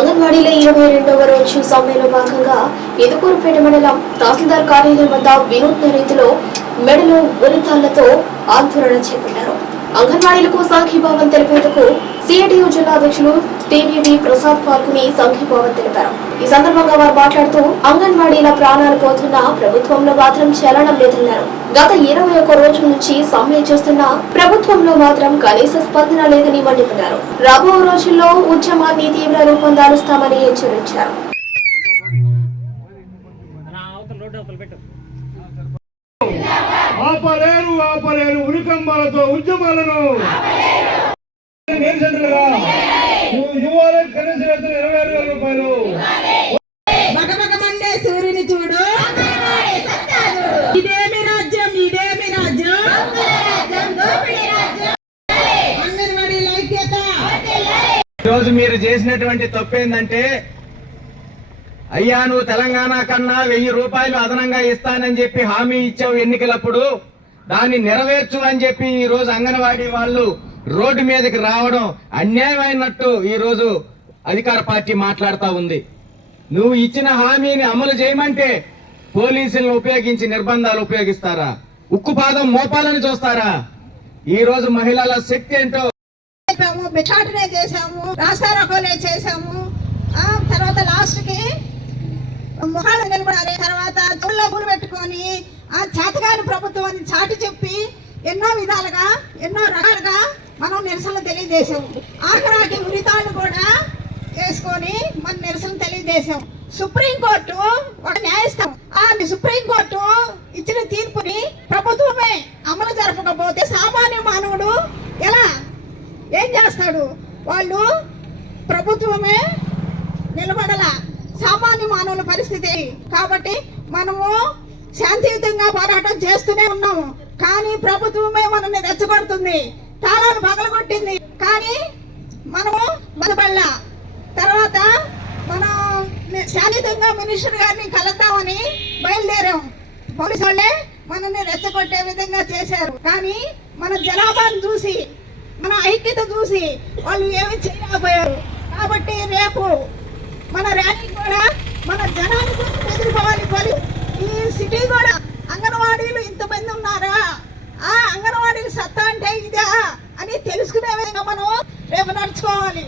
అంగన్వాడీలో ఇరవై రెండవ రోజు సమ్మెలో భాగంగా ఎదుకూరుపేట మండలం తహసీల్దార్ కార్యాలయం వద్ద వినూత్న రీతిలో మెడలో ఉరితాళ్ళతో ఆందోళన చేపట్టారు. అంగన్వాడీలకు సంఘీభావం తెలిపేందుకు సిఐటియు జిల్లా అధ్యక్షులు టీవీవి ప్రసాద్ పాల్గొని సంఘీభావం తెలిపారు. ఈ సందర్భంగా వారు మాట్లాడుతూ అంగన్వాడీల ప్రాణాలు పోతున్నా ప్రభుత్వంలో మాత్రం చలనం లేదన్నారు. గత ఇరవై ఒక్క రోజుల నుంచి సమ్మె చేస్తున్నా ప్రభుత్వంలో మాత్రం కనీస స్పందన లేదని మండిపడ్డారు. రాబో రోజుల్లో ఉద్యమాన్ని తీవ్ర రూపం దాలుస్తామని హెచ్చరించారు ఆపలేరు ఆపలేరు ఉరికంబాలతో ఉద్యమాలను. యువలకు కనీస వేతనం ఇరవై ఆరు వేల రూపాయలు. బగబగమండే సూర్యుని చూడు. ఇదేమి రాజ్యం ఇదేమి రాజ్యం? అంగన్వాడీ ఐక్యత ఈరోజు మీరు చేసినటువంటి తప్పు ఏంటంటే అయ్యా నువ్వు తెలంగాణ కన్నా వెయ్యి రూపాయలు అదనంగా ఇస్తానని చెప్పి హామీ ఇచ్చావు ఎన్నికలప్పుడు. దాన్ని నెరవేర్చు అని చెప్పి ఈ రోజు అంగన్వాడీ వాళ్ళు రోడ్డు మీదకి రావడం అన్యాయమైనట్టు ఈరోజు అధికార పార్టీ మాట్లాడుతూ ఉంది. నువ్వు ఇచ్చిన హామీని అమలు చేయమంటే పోలీసులను ఉపయోగించి నిర్బంధాలు ఉపయోగిస్తారా? ఉక్కుపాదం మోపాలని చూస్తారా? ఈ రోజు మహిళల శక్తి ఏంటో? చెప్పాము బిచాటనే చేసాము రాస్తారోకోలే చేసాము తర్వాత లాస్ట్కి ముఖాలు నిలబడాలి. తర్వాత జోల్లో గురు పెట్టుకొని ఆ చేతగాని ప్రభుత్వం అని చాటి చెప్పి ఎన్నో విధాలుగా ఎన్నో రకాలుగా మనం నిరసనలు తెలియజేసాం ఆఖరాకి ఉరితాళ్ళు కూడా వేసుకొని మన నిరసన తెలియజేసాం సుప్రీంకోర్టు ఒక న్యాయస్థానం. ఆ సుప్రీంకోర్టు ఇచ్చిన తీర్పుని ప్రభుత్వమే అమలు జరపకపోతే సామాన్య మానవుడు ఎలా? ఏం చేస్తాడు? వాళ్ళు ప్రభుత్వమే నిలబడలా. సామాన్య మానవుల పరిస్థితి. కాబట్టి మనము శాంతియుతంగా పోరాటం చేస్తూనే ఉన్నాము. కానీ ప్రభుత్వమే మనల్ని రెచ్చగొడుతుంది. తాళాలు పగలగొట్టింది. కానీ మనము బలపడలా. తర్వాత మనం శాంతియుతంగా మినిస్టర్ గారిని కలుద్దామని బయలుదేరాం. పోలీసు వాళ్ళే మనల్ని రెచ్చగొట్టే విధంగా చేశారు. కానీ మన జనాభాను చూసి మన ఐక్యత చూసి వాళ్ళు ఏమి చేయలేకపోయారు. కాబట్టి రేపు మన ర్యాలీ కూడా మన జనాన్ని కోసం ఎదురుకోవాలి పోలి ఈ సిటీ కూడా అంగన్వాడీలు ఇంతమంది ఉన్నారా? ఆ అంగన్వాడీలు సత్తా అంటే ఇదా? అని తెలుసుకునే విధంగా మనం రేపు నడుచుకోవాలి.